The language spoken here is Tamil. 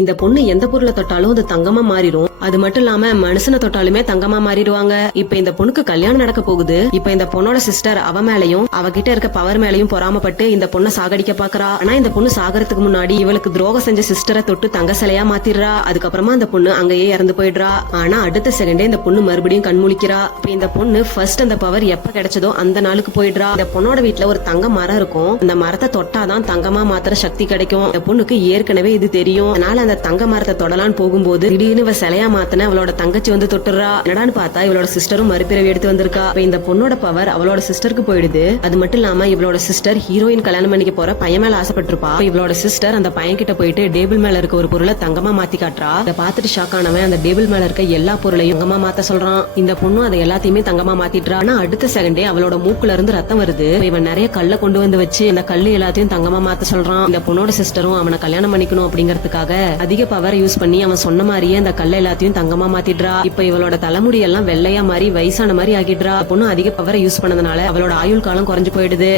இந்த பொண்ணு எந்த பொருளை தொட்டாலும் அது தங்கமா மாறிடும். அது மட்டும் இல்லாம மனுஷனை தொட்டாலுமே தங்கமா மாறிடுவாங்க. இப்ப இந்த பொண்ணுக்கு கல்யாணம் நடக்க போகுது. இப்ப இந்த பொண்ணோட சிஸ்டர் அவ மேலையும் அவகிட்ட இருக்க பவர் மேலையும் பொறாமப்பட்டு இந்த பொண்ணை சாகடிக்க பாக்குறா. ஆனா இந்த பொண்ணு சாகறதுக்கு முன்னாடி இவளுக்கு துரோகம் செஞ்ச சிஸ்டரை தொட்டு தங்க சிலையா மாத்திடுறா. அதுக்கப்புறமா அந்த பொண்ணு அங்கேயே இறந்து போயிடுறா. ஆனா அடுத்த செகண்டே இந்த பொண்ணு மறுபடியும் கண்முழிக்கிறா. இப்ப இந்த பொண்ணு ஃபர்ஸ்ட் அந்த பவர் எப்ப கிடைச்சதோ அந்த நாளுக்கு போயிடுறா. இந்த பொண்ணோட வீட்டுல ஒரு தங்க மரம் இருக்கும். அந்த மரத்தை தொட்டாதான் தங்கமா மாத்திர சக்தி கிடைக்கும். இந்த பொண்ணுக்கு ஏற்கனவே இது தெரியும். அதனால அந்த தங்க மரத்தை தொடலான்னு போகும்போது திடீர்னு இவ சிலையா மாத்தின அவளோட தங்கச்சி வந்து தொட்டுறா. என்னடான்னு பார்த்தா இவளோட சிஸ்டரும் மறுபிறவி எடுத்து வந்திருக்கா. இந்த பொண்ணோட பவர் அவளோட சிஸ்டருக்கு போயிடுது. அது மட்டும் இல்லாம இவளோட சிஸ்டர் ஹீரோயின் கல்யாணம் பண்ணிக்க போற பையன் மேல ஆசைப்பட்டிருப்பா. இவளோட சிஸ்டர் அந்த பையன் கிட்ட போயிட்டு டேபிள் மேல இருக்க ஒரு பொருளை தங்கமா மாத்தி காட்டுறா. அதை பார்த்துட்டு ஷாக் ஆனவன் அந்த டேபிள் மேல இருக்க எல்லா பொருளையும் தங்கமா மாத்த சொல்றான். இந்த பொண்ணும் அதை எல்லாத்தையுமே தங்கமா மாத்திடுறா. ஆனா அடுத்த செகண்டே அவளோட மூக்குல இருந்து ரத்தம் வருது. இவன் நிறைய கல்ல கொண்டு வந்து வச்சு அந்த கல்லு எல்லாத்தையும் தங்கமா மாத்த சொல்றான். இந்த பொண்ணோட சிஸ்டரும் அவனை கல்யாணம் பண்ணிக்கணும் அப்படிங்கறதுக்காக அதிக பவர் யூஸ் பண்ணி அவன் சொன்ன மாதிரியே அந்த கல்ல எல்லாத்தையும் தங்கமா மாத்திடுறா. இப்ப இவளோட தலைமுடி எல்லாம் வெள்ளையா மாறி வயசான மாதிரி ஆகிடுறா. பொண்ணு அதிக பவரை யூஸ் பண்ணதுனால அவளோட ஆயுள் காலம் குறைஞ்சு போயிடுது.